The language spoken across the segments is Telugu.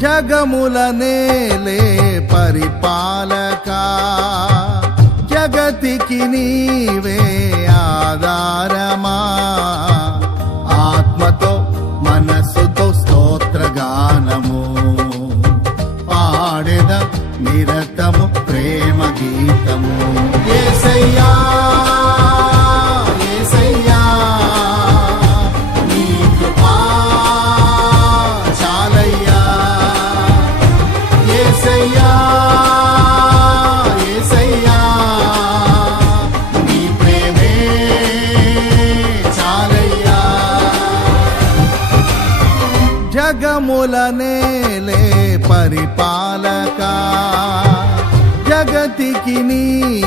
జగముల పరిపాలక. జగతికి నీవే ఆధారమా. ఆత్మతో మనస్సుతో స్తోత్రగానము. పాడెద నిరతము ప్రేమ గీతము జగతికి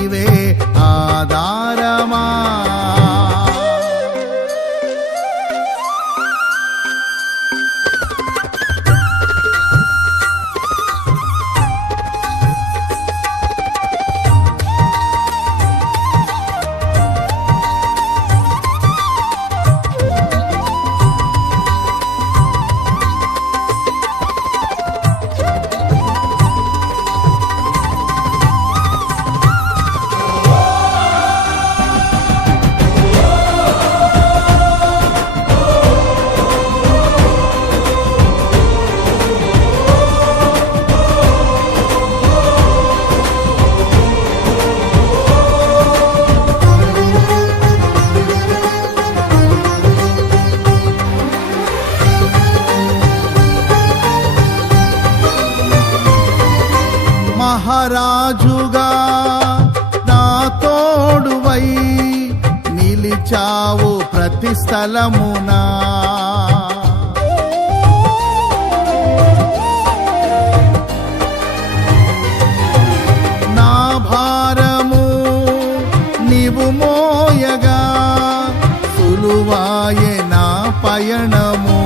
ప్రతి స్థలమునా. నా భారము నీవు మోయగా సులువాయే నా పయణము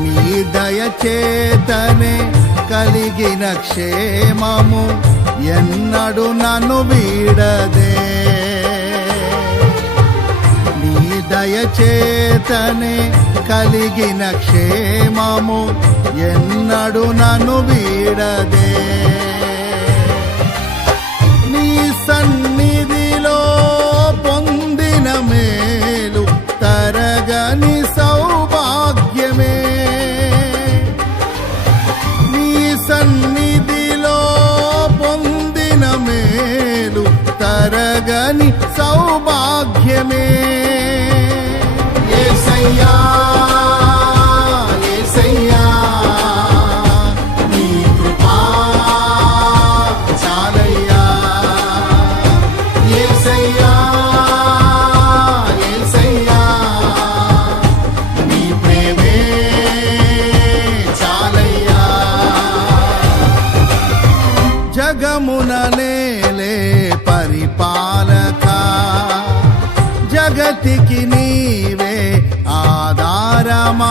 నీ దయచేతనే కలిగిన క్షేమము ఎన్నడు నన్ను వీడదే. చేతనే కలిగిన క్షేమము ఎన్నడు నన్ను వీడదే. నీ సన్నిధిలో పొందిన మేలు తరగని సౌభాగ్యమే. నీ సన్నిధిలో పొందిన మేలు తరగని సౌభాగ్యమే. జగతికి నీవే ఆధారమా?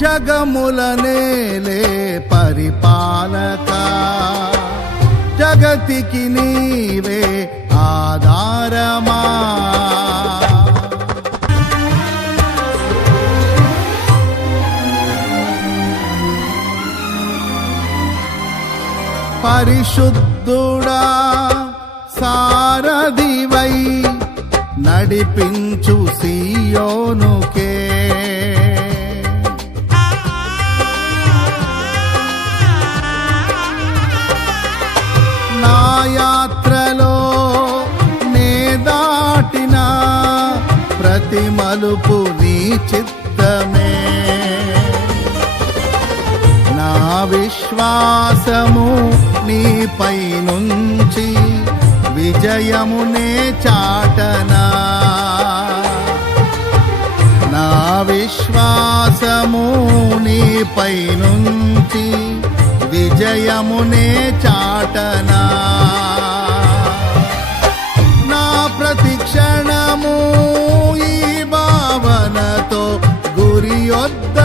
జగములనేలే పరిపాలక. జగతికి నీవే ఆధారమా. పరిశుద్ధుడా సారదివై నడిపించు సీయోనుకే. ప్రతి నీ చిత్తమే. నా విశ్వాసము నీపై నుంచి విజయమునే చాటనా. నా విశ్వాసము నీపై నుంచి విజయమునే చాటనా. నా ప్రతిక్షణము one.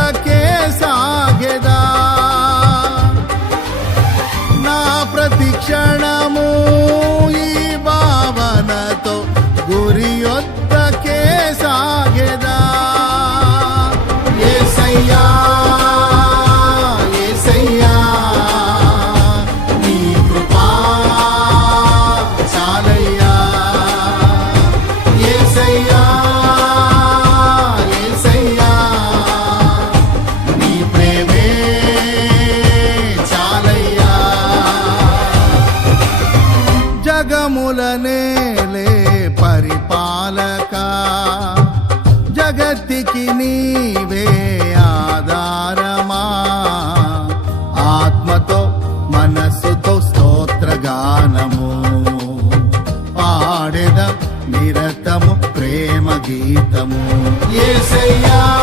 మనసుతో స్తోత్రగానము. పాడెద నిరతము ప్రేమ గీతము. ఏసయ్యా!